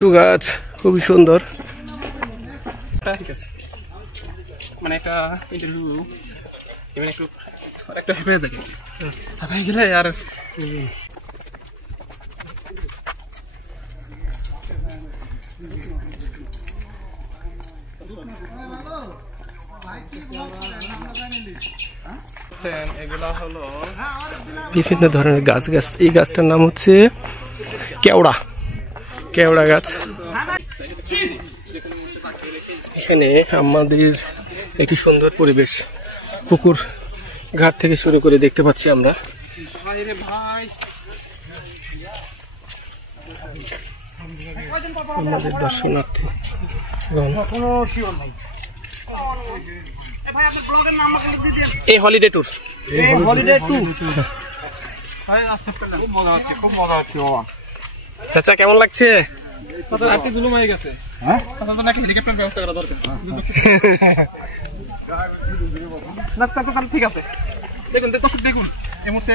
গাছ খুবই সুন্দর। ঠিক আছে, মানে একটা ইন্টারভিউ একটু একটা হয়ে থাকে তারপরে গেলে আর এগুলা হলো বিভিন্ন ধরনের গাছ। এই গাছটার নাম হচ্ছে কেওড়া গাছ। এখানে আমাদের একটি সুন্দর পরিবেশ, পুকুর ঘাট থেকে শুরু করে দেখতে পাচ্ছি আমরা। আমাদের দর্শনার্থী এই হলিডে ট্যুর। চাচা কেমন লাগছে? ঠিক আছে, দেখুন দেখুন এই মুহূর্তে